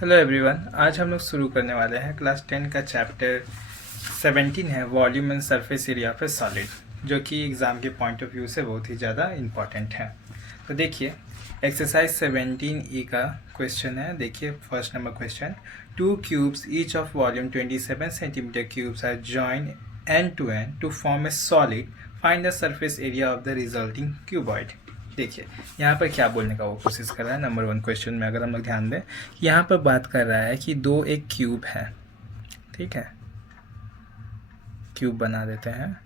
Hello everyone, आज हम लोग शुरू करने वाले हैं क्लास 10 का चैप्टर 17 है volume and surface area of A solid, जो कि एग्ज़ाम के पॉइंट ऑफ व्यू से बहुत ही ज़्यादा इम्पॉर्टेंट है। तो देखिए, एक्सरसाइज 17 का क्वेश्चन है। देखिए first number question, 2 cubes each of volume 27 centimetre cubes are joined end to form a solid, find the surface area of the resulting cuboid. देखिए यहाँ पर क्या बोलने का वो कोशिश कर रहा है। नंबर 1 क्वेश्चन में अगर हम लोग ध्यान दें, यहाँ पर बात कर रहा है कि एक क्यूब है, ठीक है। क्यूब बना देते हैं।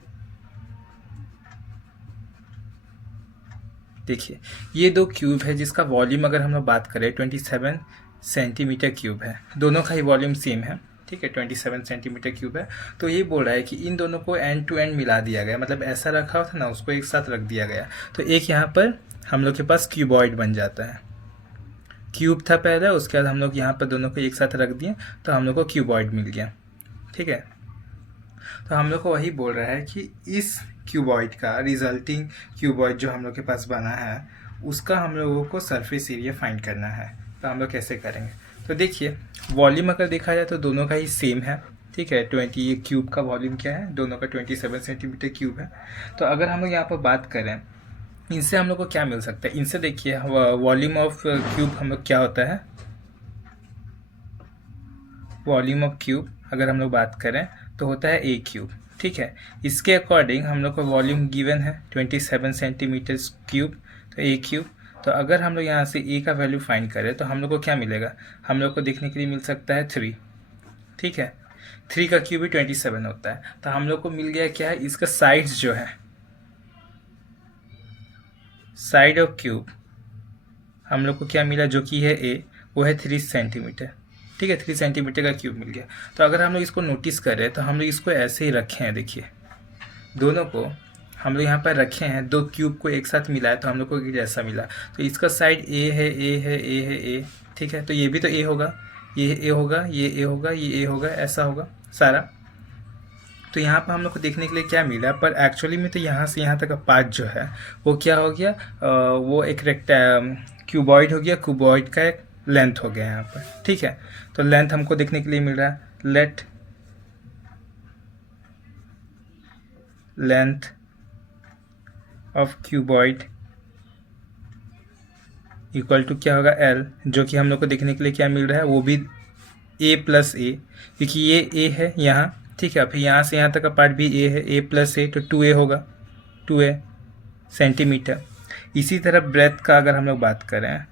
देखिए ये 2 क्यूब है जिसका वॉल्यूम अगर हम लोग बात करें 27 सेंटीमीटर क्यूब है। दोनों का ही वॉल्यूम सेम है, ठीक है। 27 सेंटीमीटर क्यूब है। तो ये बोल रहा है कि इन दोनों को एंड टू एंड मिला दिया गया, मतलब ऐसा रखा हुआ था ना, उसको एक साथ रख दिया गया। तो एक यहाँ पर हम लोग के पास क्यूबॉइड बन जाता है। क्यूब था पहले, उसके बाद हम लोग यहाँ पर दोनों को एक साथ रख दिए तो हम लोग को क्यूबॉइड मिल गया, ठीक है। तो हम लोग को वही बोल रहा है कि इस क्यूबॉइड का रिजल्टिंग क्यूबॉइड जो हम लोग के पास बना है उसका हम लोगों को सरफेस एरिया फाइंड करना है। तो हम लोग कैसे करेंगे? तो देखिए वॉल्यूम अगर देखा जाए तो दोनों का ही सेम है, ठीक है। 20 क्यूब का वॉल्यूम क्या है, दोनों का 27 सेंटीमीटर क्यूब है। तो अगर हम लोग यहाँ पर बात करें इनसे हम लोग को क्या मिल सकता है, इनसे देखिए वॉल्यूम ऑफ क्यूब हम लोग क्या होता है, वॉल्यूम ऑफ क्यूब अगर हम लोग बात करें तो होता है ए क्यूब, ठीक है। इसके अकॉर्डिंग हम लोग को वॉल्यूम गिवन है 27 सेंटीमीटर क्यूब, तो ए क्यूब। तो अगर हम लोग यहाँ से ए का वैल्यू फाइंड करें तो हम लोग को क्या मिलेगा, हम लोग को देखने के लिए मिल सकता है 3, ठीक है। 3 का क्यूब भी 27 होता है। तो हम लोग को मिल गया क्या है, इसका साइड्स जो है, साइड ऑफ क्यूब हम लोग को क्या मिला, जो कि है ए, वो है 3 सेंटीमीटर, ठीक है। 3 सेंटीमीटर का क्यूब मिल गया। तो अगर हम लोग इसको नोटिस करें तो हम लोग इसको ऐसे ही रखे हैं। देखिए दोनों को हम लोग यहाँ पर रखे हैं, 2 क्यूब को एक साथ मिला है तो हम लोग को जैसा मिला। तो इसका साइड ए है, ए है, ए है, ए, ठीक है। तो ये भी तो ए होगा, ये ए होगा, ये ए होगा, ये ए होगा, ऐसा होगा सारा। तो यहाँ पर हम लोग को देखने के लिए क्या मिला, पर एक्चुअली में तो यहाँ से यहाँ तक का पार्ट जो है वो क्या हो गया, वो एक क्यूबॉइड हो गया। क्यूबॉइड का एक लेंथ हो गया यहाँ पर, ठीक है। तो लेंथ हमको देखने के लिए मिल रहा है, length of cuboid equal to क्या होगा, एल, जो कि हम लोग को देखने के लिए क्या मिल रहा है, वो भी ए प्लस ए, क्योंकि ये ए है यहाँ, ठीक है। फिर यहाँ से यहाँ तक का पार्ट भी ए है, ए प्लस ए, तो 2a होगा, 2a सेंटीमीटर। इसी तरह ब्रेथ का अगर हम लोग बात करें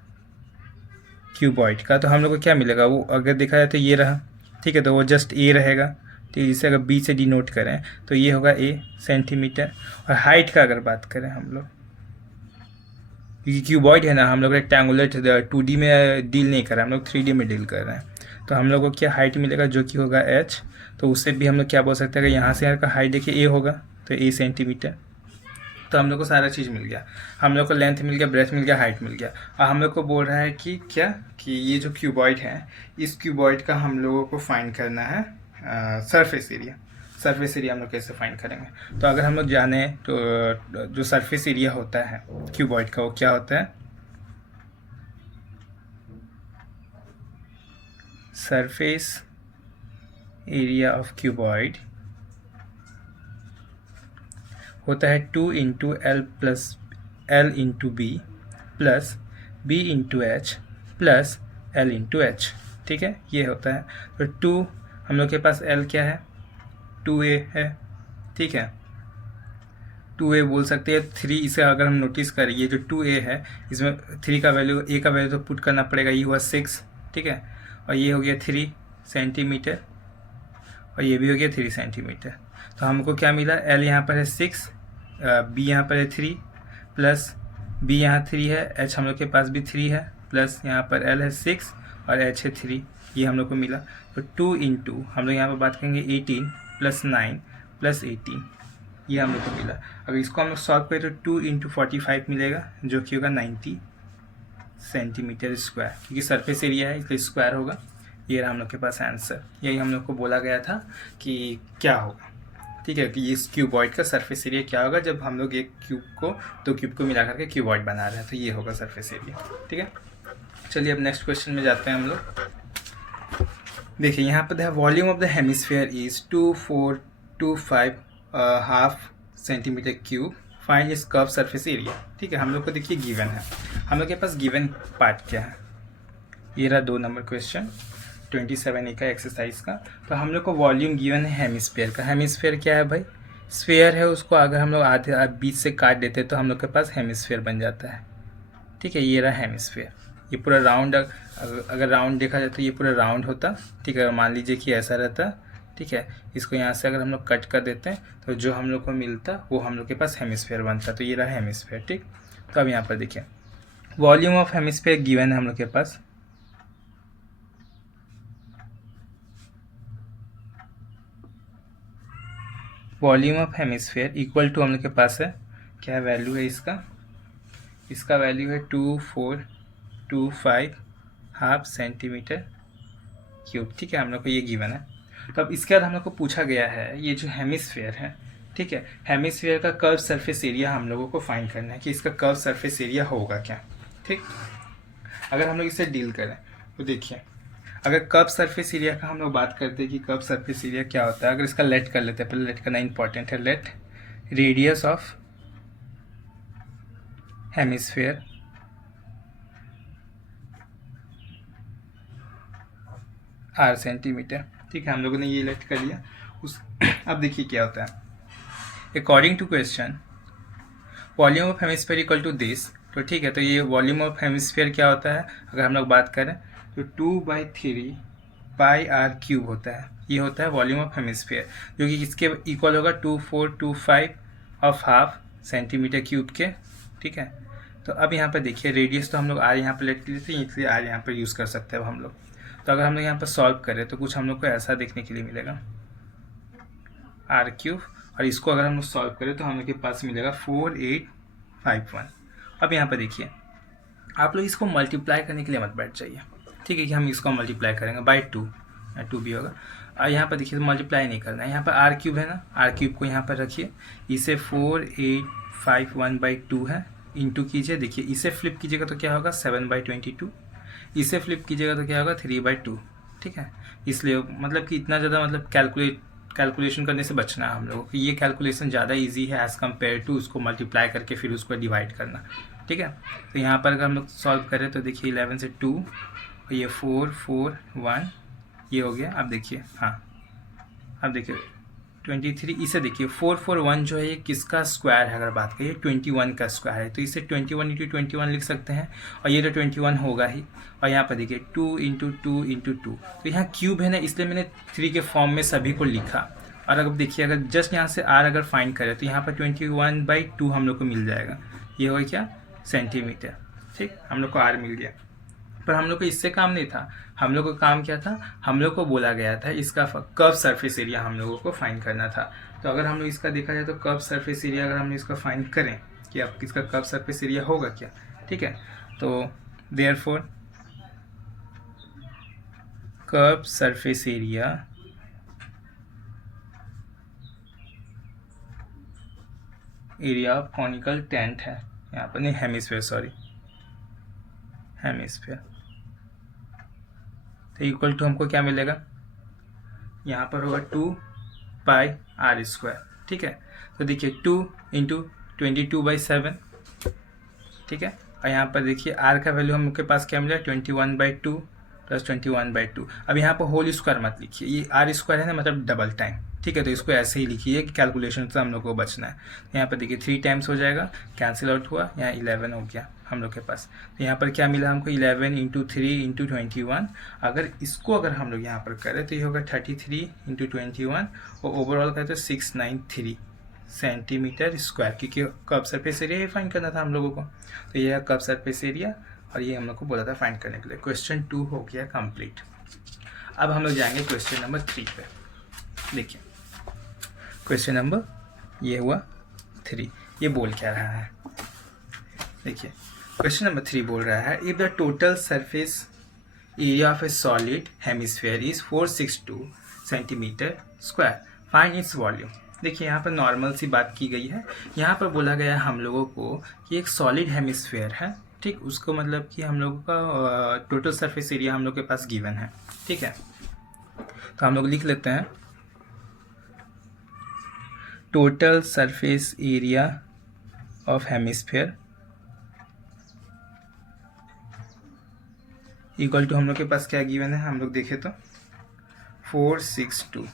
क्यूबॉइड का तो हम लोग को क्या मिलेगा, वो अगर देखा जाए तो ये रहा, ठीक है। तो वो जस्ट ए रहेगा, ठीक है। जिसे अगर बी से डिनोट करें तो ये होगा ए सेंटीमीटर। और हाइट का अगर बात करें हम लोग, क्योंकि क्यूबॉइड है ना, हम लोग रेक्टेंगुलर 2D में डील नहीं कर रहे हैं, हम लोग 3D में डील कर रहे हैं। तो हम लोग को क्या हाइट मिलेगा, जो कि होगा h। तो उससे भी हम लोग क्या बोल सकते हैं, अगर यहाँ से यहाँ का हाइट देखिए a होगा तो a सेंटीमीटर। तो हम लोग को सारा चीज़ मिल गया, हम लोग को लेंथ मिल गया, ब्रेथ मिल गया, हाइट मिल गया। और हम लोग को बोल रहा है कि क्या, कि ये जो क्यूबॉइड है इस क्यूबॉइड का हम लोगों को फाइंड करना है सरफेस एरिया। सरफेस एरिया हम लोग कैसे फाइंड करेंगे? तो अगर हम लोग जाने तो जो सरफेस एरिया होता है क्यूबॉइड का वो क्या होता है, सरफेस एरिया ऑफ क्यूबॉइड होता है 2 into L plus L into B plus B into H plus L into H, ठीक है। ये होता है। तो 2 हम लोग के पास एल क्या है, 2a है, ठीक है। 2a बोल सकते हैं। 3 इसे अगर हम नोटिस करें, ये जो 2a है इसमें 3 का वैल्यू, a का वैल्यू तो पुट करना पड़ेगा, ये हुआ 6, ठीक है। और ये हो गया 3 सेंटीमीटर और ये भी हो गया 3 सेंटीमीटर। तो हमको क्या मिला, l यहाँ पर है 6, b यहाँ पर है 3 प्लस b यहाँ 3 है, h हम लोग के पास भी 3 है, प्लस यहाँ पर l है 6 और h है 3, ये हम लोग को मिला। तो 2 इंटू हम लोग यहाँ पर बात करेंगे 18 प्लस 9 प्लस 18, ये हम लोग को मिला। अगर इसको हम लोग सॉल्व करें तो 2 इंटू 45 मिलेगा, जो कि होगा 90 सेंटीमीटर स्क्वायर, क्योंकि सरफेस एरिया है इसलिए स्क्वायर होगा। ये रहा हम लोग के पास आंसर। यही हम लोग को बोला गया था कि क्या होगा, ठीक है, कि इस क्यूबॉइड का सरफेस एरिया क्या होगा जब हम लोग एक क्यूब को 2 क्यूब को मिला करके क्यूबॉइड बना रहे हैं। तो ये होगा सरफेस एरिया, ठीक है। चलिए अब नेक्स्ट क्वेश्चन में जाते हैं हम लोग। देखिए यहाँ पर volume of the hemisphere is 2425 half centimetre cube, find इस कर्व सरफेस एरिया। ठीक है, हम लोग को देखिए गिवन है, हम लोग के पास गिवन पार्ट क्या है, ये रहा 2 नंबर क्वेश्चन 27A का एक्सरसाइज का। तो हम लोग को वॉल्यूम गिवन है हेमिस्फेयर का। हेमिस्फेयर क्या है भाई, स्फेयर है, उसको अगर हम लोग आधे बीच से काट देते हैं तो हम लोग के पास हेमिस्फेयर बन जाता है। ठीक है, ये रहा हेमिस्फेयर, ये पूरा राउंड, अगर राउंड देखा जाए तो ये पूरा राउंड होता। ठीक है, मान लीजिए कि ऐसा रहता। ठीक है, इसको यहाँ से अगर हम लोग कट कर देते हैं तो जो हम लोग को मिलता वो हम लोग के पास हेमिस्फेयर बनता। तो ये रहा हेमिस्फेयर। ठीक, तो अब यहाँ पर देखिए वॉल्यूम ऑफ हेमिस्फेयर गिवन है हम लोग के पास, volume of hemisphere equal to हम लोग के पास है, क्या वैल्यू है इसका वैल्यू है 2425 हाफ सेंटीमीटर क्यूब। ठीक है, हम लोग को ये गिवन है। तो अब इसके बाद हम लोग को पूछा गया है ये जो हेमिस्फेयर है, ठीक है, हेमिस्फेयर का कर्व सरफेस एरिया हम लोगों को फाइंड करना है कि इसका कर्व सरफेस एरिया होगा क्या। ठीक, अगर हम लोग इसे डील करें तो देखिए, अगर कर्व सरफेस एरिया का हम लोग बात करते हैं कि कर्व सरफेस एरिया क्या होता है, अगर इसका लेट कर लेते हैं, पहले लेट करना इंपॉर्टेंट है। Late radius of hemisphere r centimetre. ठीक है, हम लोगों ने ये लेट कर लिया। अब देखिए क्या होता है, according to question volume of hemisphere equal to this. तो ठीक है, तो ये वॉल्यूम ऑफ हेमिस्फेयर क्या होता है, अगर हम लोग बात करें तो 2/3 पाई आर क्यूब होता है। ये होता है वॉल्यूम ऑफ हेमिस्फेयर, जो कि इसके इक्वल होगा 2425 ऑफ हाफ सेंटीमीटर क्यूब के। ठीक है, तो अब यहाँ पर देखिए रेडियस तो हम लोग आर यहाँ पर लेट लेते हैं, इसलिए आर यहाँ पर यूज़ कर सकते हैं अब हम लोग। तो अगर हम लोग यहाँ पर सॉल्व करें तो कुछ हम लोग को ऐसा देखने के लिए मिलेगा आर क्यूब, और इसको अगर हम लोग सॉल्व करें तो हम लोग के पास मिलेगा 4851। अब यहाँ पर देखिए, आप लोग इसको मल्टीप्लाई करने के लिए मत बैठ जाइए। ठीक है, कि हम इसको मल्टीप्लाई करेंगे बाई 2 भी होगा। और यहाँ पर देखिए मल्टीप्लाई नहीं करना है, यहाँ पर आर क्यूब है ना, आर क्यूब को यहाँ पर रखिए, इसे 4851/2 है, इंटू कीजिए। देखिए इसे फ्लिप कीजिएगा तो क्या होगा 7/22, इसे फ्लिप कीजिएगा तो क्या होगा 3/2। ठीक है, इसलिए मतलब कि इतना ज़्यादा मतलब कैलकुलेशन करने से बचना है हम लोगों को। ये कैलकुलेशन ज़्यादा इजी है एज़ कम्पेयर टू उसको मल्टीप्लाई करके फिर उसको डिवाइड करना। ठीक है, तो यहाँ पर अगर हम लोग सॉल्व करें तो देखिए 11 से 2 और ये 441 ये हो गया। अब देखिए, हाँ अब देखिए 23, इसे देखिए 441 जो है ये किसका स्क्वायर है, अगर बात करिए 21 का स्क्वायर है, तो इसे 21 × 21 लिख सकते हैं, और ये तो 21 होगा ही। और यहाँ पर देखिए 2 × 2 × 2, तो यहाँ क्यूब है ना, इसलिए मैंने 3 के फॉर्म में सभी को लिखा। और अगर देखिए अगर जस्ट यहाँ से आर अगर फाइंड करें तो यहाँ पर 21/2 हम लोग को मिल जाएगा, ये होगा क्या सेंटीमीटर। ठीक, हम लोग को आर मिल गया। पर हम लोग को इससे काम नहीं था, हम लोग को काम क्या था, हम लोग को बोला गया था इसका कर्व सरफेस एरिया हम लोगों को फाइंड करना था। तो अगर हम लोग इसका देखा जाए तो कर्व सरफेस एरिया अगर हम लोग इसका फाइंड करें कि अब इसका कर्व सरफेस एरिया होगा क्या। ठीक है, तो therefore curve surface area of conical tent है, यहाँ पर नहीं हेमिस्फेयर, सॉरी हेमिस्फेयर, तो इक्वल टू हमको क्या मिलेगा, यहाँ पर होगा 2πr²। ठीक है, तो देखिए 2 × 22/7। ठीक है, और यहाँ पर देखिए r का वैल्यू हम के पास क्या मिला 21/2 + 21/2। अब यहाँ पर होल स्क्वायर मत लिखिए, ये r² है ना, मतलब डबल टाइम। ठीक है, तो इसको ऐसे ही लिखिए कि कैलकुलेशन से हम लोग को बचना है। यहाँ पर देखिए 3 टाइम्स हो जाएगा, कैंसिल आउट हुआ, यहाँ 11 हो गया हम लोग के पास। तो यहाँ पर क्या मिला हमको 11 × 3 × 21। अगर इसको अगर हम लोग यहाँ पर करें तो ये होगा 33 × 21, और ओवरऑल करें तो 693 सेंटीमीटर स्क्वायर, क्योंकि कर्व सरफेस एरिया ही फाइंड करना था हम लोगों को। तो ये है कर्व सरफेस एरिया, और ये हम लोग को बोला था फाइंड करने के लिए। क्वेश्चन 2 हो गया कंप्लीट। अब हम लोग जाएंगे क्वेश्चन नंबर 3 पे। देखिए क्वेश्चन नंबर ये हुआ 3, ये बोल क्या रहा है, देखिए क्वेश्चन नंबर 3 बोल रहा है if the total surface area of A solid hemisphere is 462 centimetre square, find its volume. देखिए यहाँ पर नॉर्मल सी बात की गई है, यहाँ पर बोला गया है हम लोगों को कि एक सॉलिड हेमिस्फेयर है। ठीक, उसको मतलब कि हम लोगों का टोटल सरफेस एरिया हम लोग के पास गिवन है। ठीक है, तो हम लोग लिख लेते हैं total surface area of hemisphere equal to, हम लोग के पास क्या गिवन है, हम लोग देखें तो 462।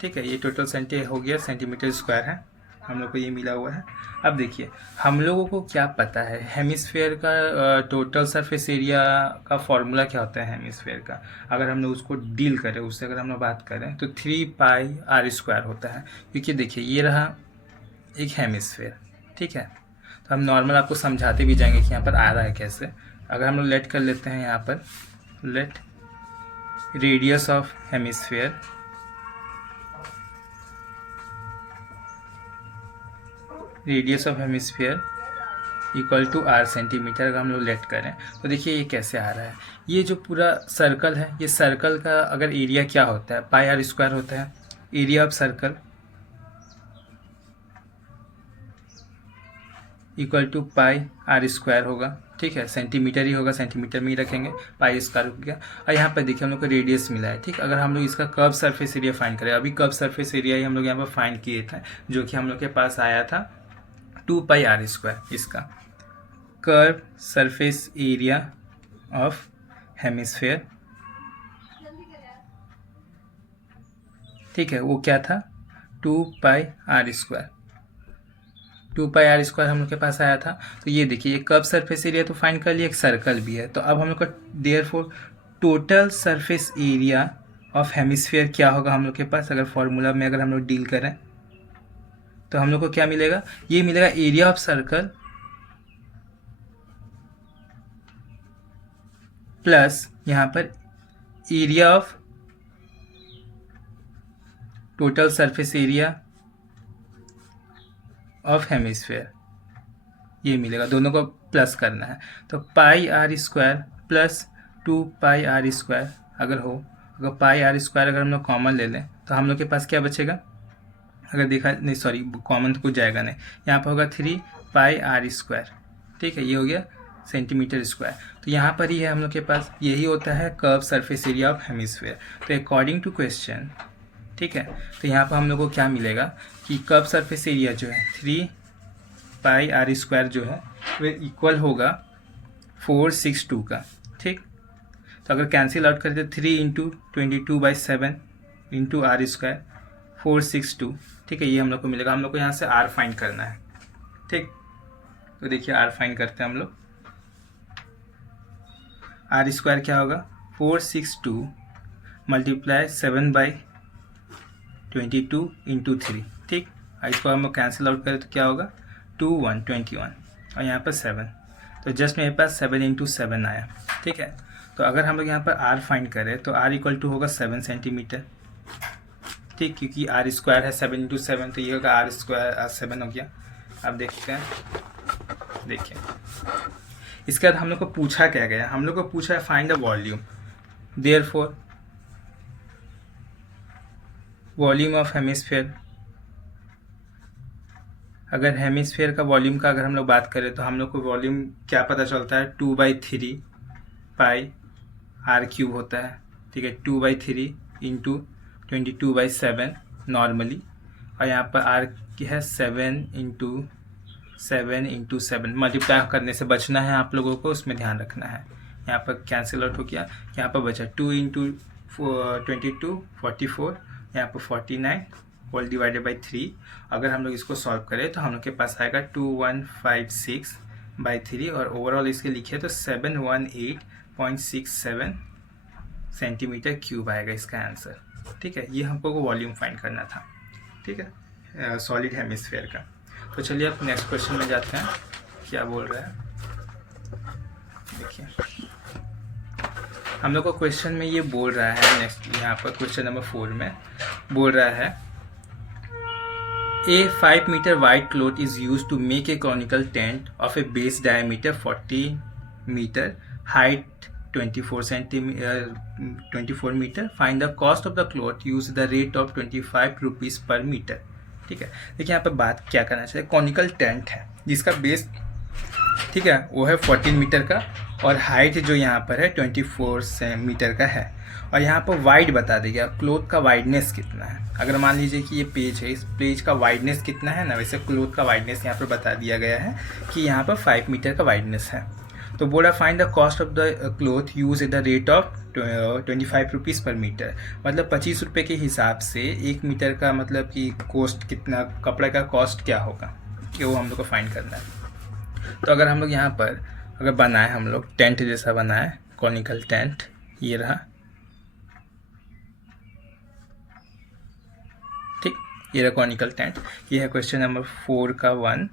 ठीक है, ये टोटल हो गया सेंटीमीटर स्क्वायर है, हम लोग को ये मिला हुआ है। अब देखिए हम लोगों को क्या पता है हेमिस्फेयर का टोटल सरफेस एरिया का फॉर्मूला क्या होता है हेमिस्फेयर का। अगर हम लोग उसको डील करें, उससे अगर हम लोग बात करें तो 3πr² होता है, क्योंकि देखिए ये रहा एक हेमिस्फेयर। ठीक है, तो हम नॉर्मल आपको समझाते भी जाएंगे कि यहाँ पर आ रहा है कैसे। अगर हम लोग लेट कर लेते हैं यहाँ पर, let radius of hemisphere equal to r centimetre, अगर हम लोग लेट करें तो देखिए ये कैसे आ रहा है। ये जो पूरा सर्कल है, ये सर्कल का अगर एरिया क्या होता है, πr² होता है। Area of circle equal to πr² होगा। ठीक है, सेंटीमीटर ही होगा, सेंटीमीटर में ही रखेंगे, πr² हो गया। और यहाँ पर देखिए हम लोग को रेडियस मिला है। ठीक, अगर हम लोग इसका कर्व सरफेस एरिया फाइंड करें, अभी कर्व सरफेस एरिया ही हम लोग यहाँ पर फाइंड किए थे, जो कि हम लोग के पास आया था 2πr²। इसका curve surface area of hemisphere, ठीक है, वो क्या था 2πr²। 2πr² हम लोग के पास आया था। तो ये देखिए ये कर्व सरफेस एरिया तो फाइंड कर लिया, एक सर्कल भी है। तो अब हम लोग का therefore total surface area of hemisphere क्या होगा हम लोग के पास, अगर फॉर्मूला में अगर हम लोग डील करें तो हम लोग को क्या मिलेगा, ये मिलेगा एरिया ऑफ सर्कल प्लस यहाँ पर area of total surface area of hemisphere, ये मिलेगा। दोनों को प्लस करना है, तो πr² प्लस 2πr² अगर हो, अगर πr² अगर हम लोग कॉमन ले लें तो हम लोग के पास क्या बचेगा, अगर देखा नहीं सॉरी कॉमन तो कुछ जाएगा नहीं, यहाँ पर होगा 3πr²। ठीक है, ये हो गया सेंटीमीटर स्क्वायर। तो यहाँ पर ही है हम लोग के पास, यही होता है curve surface area of hemisphere. तो अकॉर्डिंग टू क्वेश्चन, ठीक है, तो यहाँ पर हम लोग को क्या मिलेगा कि कर्व सरफेस एरिया जो है 3πr² जो है वो इक्वल होगा 462 का। ठीक, तो अगर कैंसिल आउट करते 3 × 22/7 × r² 462। ठीक है, ये हम लोग को मिलेगा। हम लोग को यहाँ से r फाइंड करना है। ठीक, तो देखिए r फाइंड करते हैं हम लोग। r² क्या होगा 462 मल्टीप्लाई 7/22 × 3। ठीक, इसको हम लोग कैंसिल आउट करें तो क्या होगा 21 और यहाँ पर 7, तो जस्ट मेरे पास 7 × 7 आया। ठीक है, तो अगर हम लोग यहाँ पर r फाइंड करें तो r इक्वल टू होगा 7 सेंटीमीटर। ठीक, क्योंकि r² है 7 × 7, तो ये होगा r² 7 हो गया। अब देखते हैं, देखिए इसके बाद हम लोग को पूछा क्या गया, हम लोग को पूछा है find the volume. Therefore volume of hemisphere, अगर हेमिस्फेयर का वॉल्यूम का अगर हम लोग बात करें तो हम लोग को वॉल्यूम क्या पता चलता है 2/3πr³ होता है। ठीक है, 2/3 × 22/7 नॉर्मली, और यहाँ पर r की है 7 × 7 मल्टीप्लाई करने से बचना है आप लोगों को, उसमें ध्यान रखना है। यहाँ पर कैंसिल आउट हो गया, यहाँ पर बचा 2 × 22 44, यहाँ पर 49 होल डिवाइडेड बाई 3। अगर हम लोग इसको सॉल्व करें तो हम लोग के पास आएगा 2156/3 और ओवरऑल इसके लिखे तो 718.67 सेंटीमीटर क्यूब आएगा इसका आंसर। ठीक है, ये हमको वॉल्यूम फाइंड करना था। ठीक है, सॉलिड हेमिस्फेयर का। तो चलिए अब नेक्स्ट क्वेश्चन में जाते हैं, क्या बोल रहा है देखिए। हम लोग को क्वेश्चन में ये बोल रहा है, नेक्स्ट यहाँ पर क्वेश्चन नंबर 4 में बोल रहा है A 5 meter wide cloth is used to make a conical tent of a base diameter 40 meter, height 24 meter. Find the cost of the cloth. Use the rate of 25 rupees per meter. ठीक है, देखिए यहाँ पर बात क्या करना चाहिए, conical tent है जिसका बेस, ठीक है, वो है 14 मीटर का और हाइट जो यहाँ पर है 24 मीटर का है। और यहाँ पर वाइड बता देगा क्लोथ का वाइडनेस कितना है। अगर मान लीजिए कि ये पेज है, इस पेज का वाइडनेस कितना है ना, वैसे क्लोथ का वाइडनेस यहाँ पर बता दिया गया है कि यहाँ पर 5 मीटर का वाइडनेस है। तो बोला find the cost of the cloth use at the rate of 25 rupees पर मीटर, मतलब 25 रुपये के हिसाब से 1 मीटर का मतलब कि कॉस्ट कितना, कपड़े का कॉस्ट क्या होगा कि वो हम लोग को फाइंड करना है। तो अगर हम लोग यहाँ पर अगर बनाए, हम लोग टेंट जैसा बनाए, कॉनिकल टेंट, ये रहा, ठीक, ये रहा कॉनिकल टेंट। ये है क्वेश्चन नंबर 4 का 1।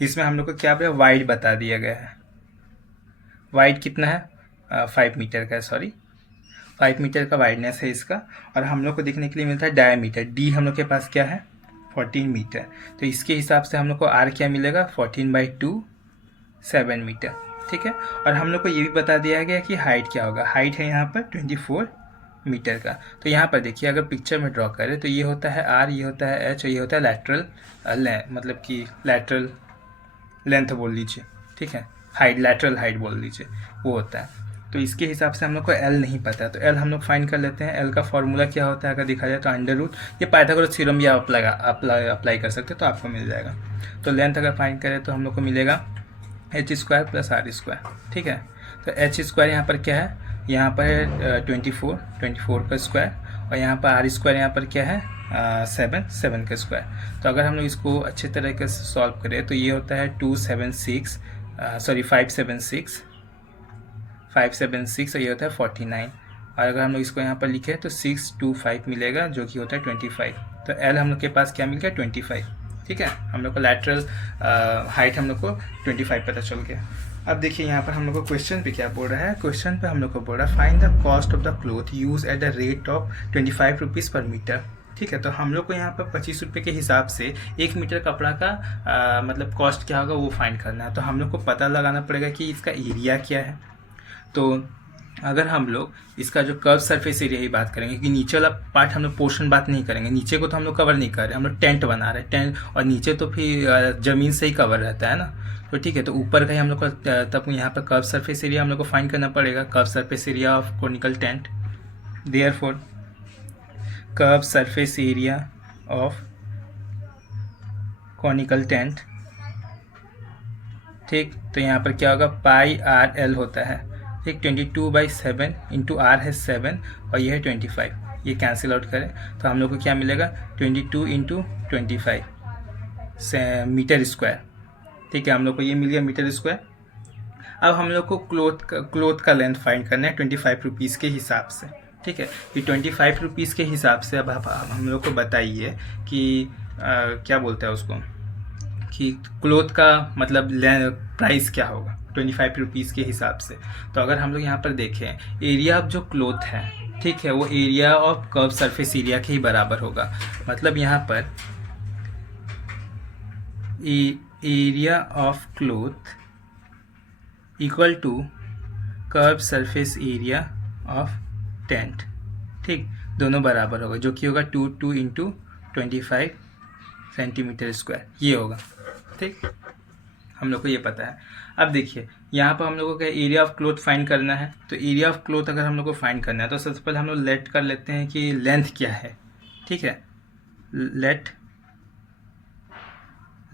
इसमें हम लोग को क्या वाइड बता दिया गया है। वाइड कितना है, 5 मीटर का, सॉरी 5 मीटर का वाइडनेस है इसका। और हम लोग को देखने के लिए मिलता है डायमीटर, डी हम लोग के पास क्या है 14 मीटर। तो इसके हिसाब से हम लोग को आर क्या मिलेगा 14/2, 7 मीटर, ठीक है। और हम लोग को ये भी बता दिया गया कि हाइट क्या होगा। हाइट है यहाँ पर 24 मीटर का। तो यहाँ पर देखिए अगर पिक्चर में ड्रॉ करें तो ये होता है आर, ये होता है एच और ये होता है लैटरल मतलब कि लैटरल लेंथ बोल लीजिए, ठीक है, हाइट, लैटरल हाइट बोल लीजिए, वो होता है। तो इसके हिसाब से हम लोग को एल नहीं पता, तो एल हम लोग फाइंड कर लेते हैं। एल का फॉर्मूला क्या होता है अगर देखा जाए तो अंडर रूट, ये पाइथागोरस थ्योरम भी आप अप्लाई कर सकते हो तो आपको मिल जाएगा। तो लेंथ अगर फाइंड करें तो हम लोग को मिलेगा h² + r², ठीक है। तो h² यहाँ पर क्या है, यहाँ पर है 24 का स्क्वायर, और यहाँ पर r² यहाँ पर क्या है 7 का स्क्वायर। तो अगर हम लोग इसको अच्छे तरीके से सॉल्व करें तो ये होता है 576 और ये होता है 49। और अगर हम लोग इसको यहाँ पर लिखें तो 625 मिलेगा जो कि होता है 25। तो एल हम लोग के पास क्या मिल गया 25, ठीक है। हम लोग को लैटरल हाइट हम लोग को 25 पता चल गया। अब देखिए यहाँ पर हम लोग को क्वेश्चन पे क्या बोल रहा है। क्वेश्चन पे हम लोग को बोल रहा है find the cost of the cloth use at the rate of 25 rupees पर मीटर, ठीक है। तो हम लोग को यहाँ पर 25 रुपये के हिसाब से 1 मीटर कपड़ा का मतलब कॉस्ट क्या होगा वो फाइंड करना है। तो हम लोग को पता लगाना पड़ेगा कि इसका एरिया क्या है। तो अगर हम लोग इसका जो कर्व सरफेस एरिया ही बात करेंगे कि नीचे वाला पार्ट हम लोग पोर्शन बात नहीं करेंगे, नीचे को तो हम लोग कवर नहीं कर रहे, हम लोग टेंट बना रहे हैं, टेंट, और नीचे तो फिर ज़मीन से ही कवर रहता है ना, तो ठीक है। तो ऊपर का ही हम लोग को तब यहाँ पर कर्व सरफेस एरिया हम लोग को फाइंड करना पड़ेगा, curve surface area of conical tent. Therefore curve surface area of conical tent, ठीक। तो यहाँ पर क्या होगा πr/l होता है, ठीक। 22/7 इंटू आर है 7 और ये है 25, ये कैंसिल आउट करें तो हम लोग को क्या मिलेगा 22 इंटू 25 मीटर स्क्वायर, ठीक है। हम लोग को ये मिल गया मीटर स्क्वायर। अब हम लोग को क्लोथ का लेंथ फाइंड करना है 25 रुपीज़ के हिसाब से, ठीक है। ये 25 रुपीज़ के हिसाब से अब हम लोग को बताइए कि क्या बोलते हैं उसको, कि क्लोथ का मतलब प्राइस क्या होगा 25 रुपीज़ के हिसाब से। तो अगर हम लोग यहाँ पर देखें एरिया ऑफ जो क्लोथ है, ठीक है, वो area of curve surface area के ही बराबर होगा। मतलब यहाँ पर area of cloth equal to curve surface area of tent, ठीक, दोनों बराबर होगा जो कि होगा 2 इंटू 25 सेंटीमीटर स्क्वायर, ये होगा, ठीक। हम लोग को ये पता है। अब देखिए यहाँ पर हम लोग को क्या एरिया ऑफ क्लोथ फाइंड करना है। तो एरिया ऑफ क्लोथ अगर हम लोग को फाइंड करना है तो सबसे पहले हम लोग लेट कर लेते हैं कि लेंथ क्या है, ठीक है। Let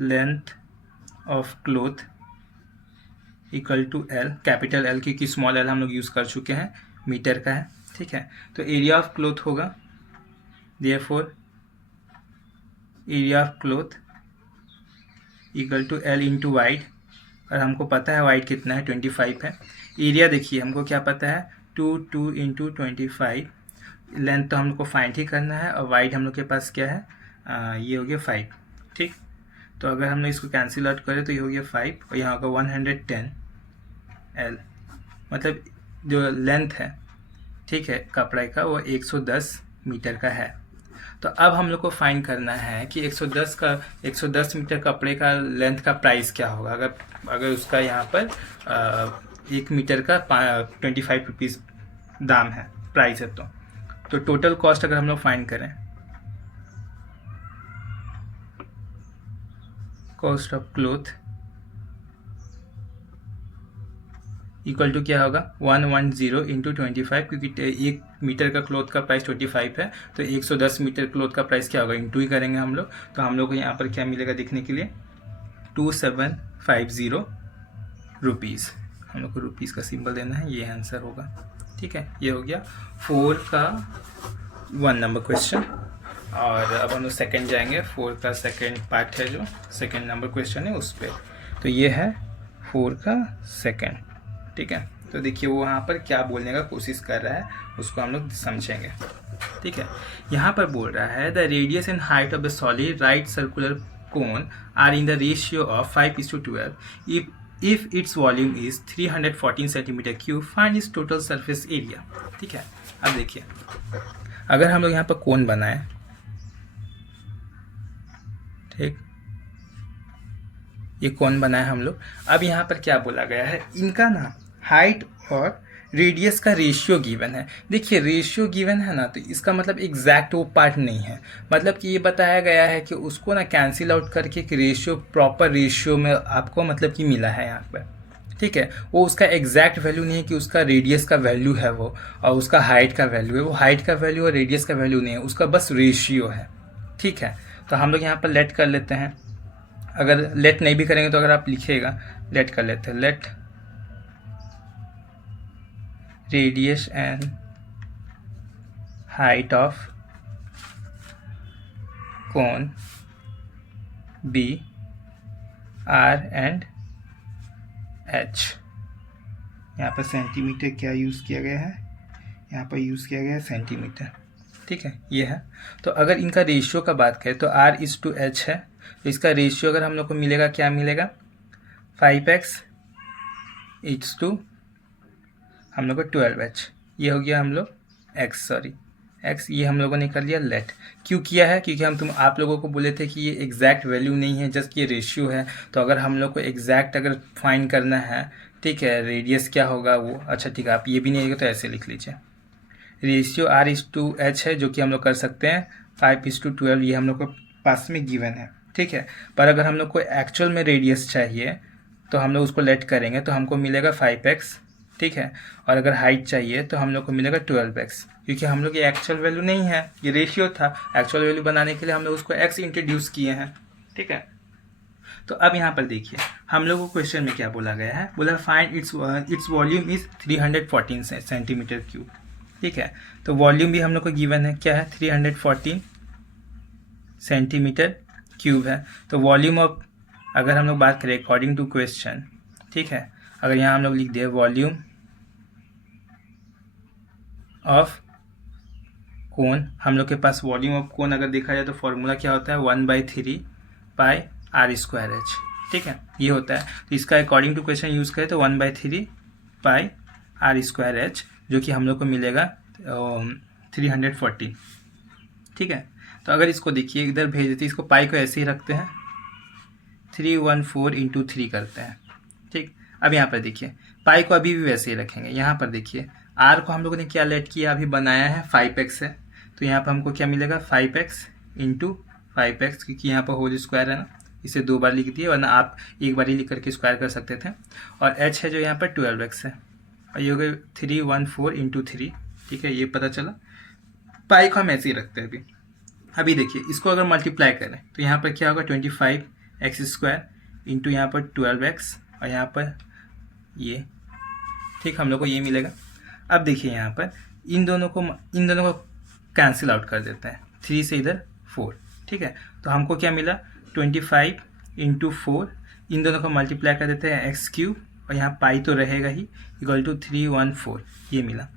length of cloth equal to L, capital L, क्योंकि स्मॉल एल हम लोग यूज़ कर चुके हैं, मीटर का है, ठीक है। तो एरिया ऑफ क्लोथ होगा therefore area of cloth equal to L into wide, और हमको पता है वाइड कितना है 25 है। एरिया देखिए हमको क्या पता है 2 इंटू 25, लेंथ तो हम लोग को फाइंड ही करना है, और वाइड हम लोग के पास क्या है ये हो गया 5, ठीक। तो अगर हम लोग इसको कैंसिल आउट करें तो ये हो गया 5 और यहाँ होगा 110 एल, मतलब जो लेंथ है, ठीक है, कपड़े का वो 110 मीटर का है। तो अब हम लोग को फाइंड करना है कि 110 मीटर कपड़े का लेंथ का प्राइस क्या होगा अगर उसका यहाँ पर 1 मीटर का 25 रुपीज़ दाम है, प्राइस है। तो टोटल कॉस्ट अगर हम लोग फाइंड करें, cost of cloth equal to क्या होगा 110 इंटू 25, क्योंकि 1 मीटर का क्लॉथ का प्राइस 25 है, तो 110 मीटर क्लॉथ का प्राइस क्या होगा, इंटू ही करेंगे हम लोग। तो हम लोग को यहाँ पर क्या मिलेगा देखने के लिए 2750 रुपीज़। हम लोग को रुपीज़ का सिंबल देना है, ये आंसर होगा। ठीक है, ये हो गया 4 का 1 नंबर क्वेश्चन। और अब हम लोग सेकेंड जाएंगे, 4 का सेकेंड पार्ट है जो सेकेंड नंबर क्वेश्चन है उस पर। तो ये है 4 का सेकेंड। ठीक है, तो देखिए वो वहाँ पर क्या बोलने का कोशिश कर रहा है उसको हम लोग समझेंगे। ठीक है, यहाँ पर बोल रहा है the radius and height of the solid right circular cone are in the ratio of 5:12 if its volume is 314 centimetre cube, find its total surface area. ठीक है, अब देखिए अगर हम लोग यहाँ पर कोन बनाए, ठीक, ये कोन बनाए हम लोग। अब यहाँ पर क्या बोला गया है, इनका ना हाइट और रेडियस का रेशियो गिवन है। देखिए रेशियो गिवन है ना, तो इसका मतलब एग्जैक्ट वो पार्ट नहीं है, मतलब कि ये बताया गया है कि उसको ना कैंसिल आउट करके एक रेशियो, प्रॉपर रेशियो में आपको मतलब कि मिला है यहाँ पर। ठीक है, वो उसका एग्जैक्ट वैल्यू नहीं है कि उसका रेडियस का वैल्यू है वो, और उसका हाइट का वैल्यू है, वो हाइट का वैल्यू और रेडियस का वैल्यू नहीं है, उसका बस रेशियो है। ठीक है, तो हम लोग यहाँ पर लेट कर लेते हैं। अगर लेट नहीं भी करेंगे तो अगर आप लिखिएगा, लेट कर लेते हैं, let radius and height of cone be R and H. यहाँ पर सेंटीमीटर क्या यूज़ किया गया है, यहाँ पर यूज़ किया गया है सेंटीमीटर। ठीक है, ये है। तो अगर इनका रेशियो का बात करें तो R/H है, तो इसका रेशियो अगर हम लोग को मिलेगा, क्या मिलेगा 5x हम लोग को 12h। ये हो गया हम लोग x, ये हम लोगों ने कर लिया लेट। क्यों किया है, क्योंकि आप लोगों को बोले थे कि ये एग्जैक्ट वैल्यू नहीं है, जस्ट ये रेशियो है। तो अगर हम लोग को एग्जैक्ट अगर फाइंड करना है, ठीक है, रेडियस क्या होगा वो, अच्छा ठीक है, आप ये भी नहीं तो ऐसे लिख लीजिए, रेशियो R/H है, जो कि हम लोग कर सकते हैं 5:12, ये हम लोग को पास में गिवन है। ठीक है, पर अगर हम लोग को एक्चुअल में रेडियस चाहिए तो हम लोग उसको लेट करेंगे, तो हमको मिलेगा 5x। ठीक है, और अगर हाइट चाहिए तो हम लोग को मिलेगा 12x, क्योंकि हम लोग ये एक्चुअल वैल्यू नहीं है, ये रेशियो था। एक्चुअल वैल्यू बनाने के लिए हम लोग उसको x इंट्रोड्यूस किए हैं। ठीक है, तो अब यहाँ पर देखिए हम लोग को क्वेश्चन में क्या बोला गया है, बोला find its volume is 314 centimetre cube. ठीक है, तो वॉल्यूम भी हम लोग को गिवन है, क्या है 314 सेंटीमीटर क्यूब है। तो वॉल्यूम ऑफ, अगर हम लोग बात करें अकॉर्डिंग टू क्वेश्चन, ठीक है, अगर यहाँ हम लोग लिख दिए वॉल्यूम ऑफ कोन, हम लोग के पास वॉल्यूम ऑफ कोन अगर देखा जाए तो फॉर्मूला क्या होता है 1/3 पाई R²H। ठीक है, ये होता है। तो इसका अकॉर्डिंग टू क्वेश्चन यूज़ करें तो 1/3 पाई R²H, जो कि हम लोग को मिलेगा 314। ठीक है, तो अगर इसको देखिए इधर भेज देते, इसको पाई को ऐसे ही रखते हैं, 314 इंटू 3 करते हैं। ठीक, अब यहाँ पर देखिए पाई को अभी भी वैसे ही रखेंगे। यहाँ पर देखिए आर को हम लोगों ने क्या लेट किया, अभी बनाया है 5x है, तो यहाँ पर हमको क्या मिलेगा 5x इंटू 5x, क्योंकि यहाँ पर होल स्क्वायर है ना, इसे 2 बार लिख दिए, वरना आप एक बार ही लिख करके स्क्वायर कर सकते थे। और h है जो यहाँ पर 12x है, और ये हो गया 314 इंटू 3। ठीक है, ये पता चला। पाई को हम ऐसे ही रखते हैं अभी देखिए इसको अगर मल्टीप्लाई करें तो यहाँ पर क्या होगा 25x² इंटू यहाँ पर 12x, और यहाँ पर ये, ठीक, हम लोग को ये मिलेगा। अब देखिए यहाँ पर इन दोनों को कैंसिल आउट कर देते हैं, 3 से इधर 4। ठीक है, तो हमको क्या मिला 25 इंटू 4, इन दोनों को मल्टीप्लाई कर देते हैं x³, और यहाँ पाई तो रहेगा ही, इक्वल टू 314, ये मिला।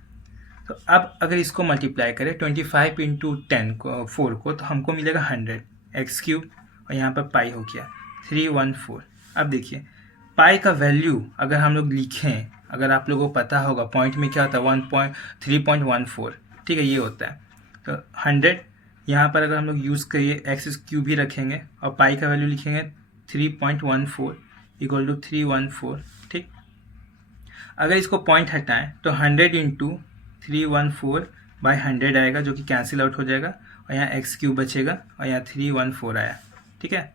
तो अब अगर इसको मल्टीप्लाई करें 25 इंटू 4 को, तो हमको मिलेगा 100 x³, और यहाँ पर पाई हो गया 314। अब देखिए पाई का वैल्यू अगर हम लोग लिखें, अगर आप लोगों को पता होगा पॉइंट में क्या होता है 3.14। ठीक है, ये होता है। तो 100 यहाँ पर अगर हम लोग यूज़ करिए x³ भी रखेंगे, और पाई का वैल्यू लिखेंगे 3.14 इक्वल टू 314। ठीक, अगर इसको पॉइंट हटाएं तो 100 इंटू 314/100 आएगा, जो कि कैंसिल आउट हो जाएगा, और यहाँ x³ बचेगा, और यहाँ 314 आया। ठीक है,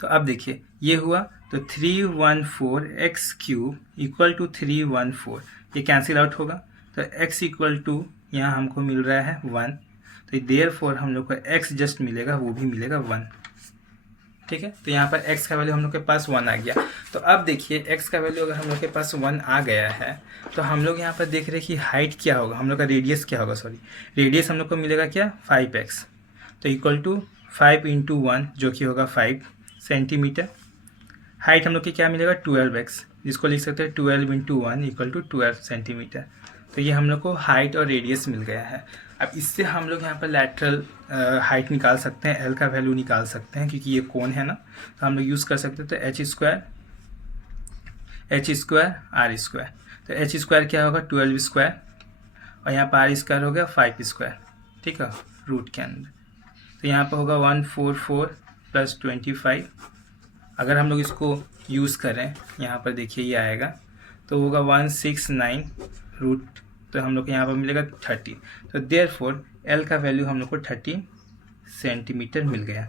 तो अब देखिए ये हुआ, तो 314x³ इक्वल टू 314, ये कैंसिल आउट होगा, तो x इक्वल टू यहाँ हमको मिल रहा है 1, तो देयरफॉर हम लोग को x जस्ट मिलेगा, वो भी मिलेगा 1। ठीक है, तो यहाँ पर x का वैल्यू हम लोग के पास 1 आ गया। तो अब देखिए x का वैल्यू अगर हम लोग के पास 1 आ गया है तो हम लोग यहाँ पर देख रहे हैं कि हाइट क्या होगा, हम लोग का रेडियस क्या होगा, सॉरी रेडियस हम लोग को मिलेगा क्या 5x, तो इक्वल टू 5 इंटू 1 जो कि होगा 5 सेंटीमीटर। हाइट हम लोग की क्या मिलेगा 12x, जिसको लिख सकते हैं 12 इंटू 1 इक्वल टू 12 सेंटीमीटर। तो ये हम लोग को हाइट और रेडियस मिल गया है। अब इससे हम लोग यहाँ पर लैटरल हाइट निकाल सकते हैं, एल का वैल्यू निकाल सकते हैं, क्योंकि ये कोण है ना, तो हम लोग यूज़ कर सकते हैं। तो h स्क्वायर r स्क्वायर, तो h स्क्वायर क्या होगा 12 स्क्वायर, और यहाँ पर r स्क्वायर हो गया 5 स्क्वायर, ठीक है, रूट के अंदर। तो यहाँ पर होगा 144 प्लस 25, अगर हम लोग इसको यूज़ करें यहाँ पर देखिए ये आएगा, तो होगा 169 रूट, तो हम लोग को यहाँ पर मिलेगा 30। तो देयरफॉर एल का वैल्यू हम लोग को 30 सेंटीमीटर मिल गया।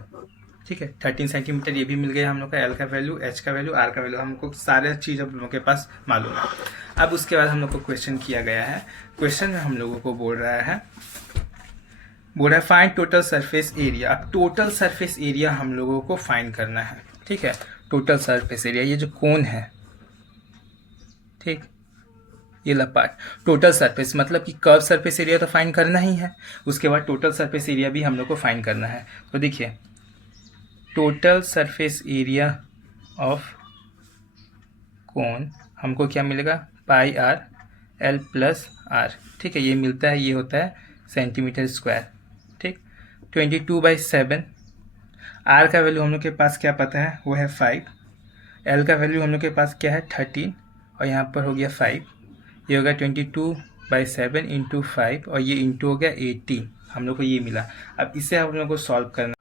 ठीक है, 13 सेंटीमीटर ये भी मिल गया हम लोग का, एल का वैल्यू, एच का वैल्यू, आर का वैल्यू, हमको सारे चीज़ हम लोगों के पास मालूम है। अब उसके बाद हम लोग को क्वेश्चन किया गया है। क्वेश्चन में हम लोगों को बोल रहा है फाइंड टोटल सरफेस एरिया। अब टोटल सरफेस एरिया हम लोगों को फाइंड करना है। ठीक है, टोटल सरफेस एरिया, ये जो कोन है, ठीक, ये लपाट टोटल सरफेस मतलब कि कर्व सरफेस एरिया तो फाइंड करना ही है, उसके बाद टोटल सरफेस एरिया भी हम लोग को फाइंड करना है। तो देखिए total surface area of cone हमको क्या मिलेगा पाई आर एल प्लस आर। ठीक है, ये मिलता है, ये होता है सेंटीमीटर स्क्वायर। ठीक, 22/7। आर का वैल्यू हम लोग के पास क्या पता है, वो है 5। एल का वैल्यू हम लोग के पास क्या है 13, और यहाँ पर हो गया 5, ये होगा 22/7 इंटू 5, और ये इंटू हो गया 18, हम लोग को ये मिला। अब इसे हम लोग को सॉल्व करना,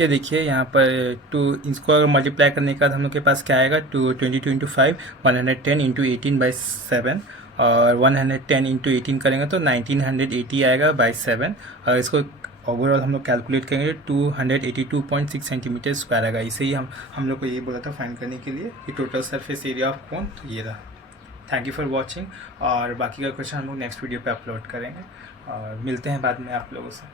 ये देखिए यहाँ पर इसको अगर मल्टीप्लाई करने के बाद हम लोग के पास क्या आएगा 22 इंटू 5 110 इंटू 18/7, और 110 इंटू 18 करेंगे तो 1980 आएगा बाई 7, और इसको ओवरऑल हम लोग कैलकुलेट करेंगे 282.6 सेंटीमीटर स्क्वायर आएगा। इसे ही हम लोग को ये बोला था फाइंड करने के लिए कि total surface area of cone, तो ये रहा। थैंक यू फॉर वॉचिंग, और बाकी का क्वेश्चन हम लोग नेक्स्ट वीडियो पे अपलोड करेंगे, और मिलते हैं बाद में आप लोगों से।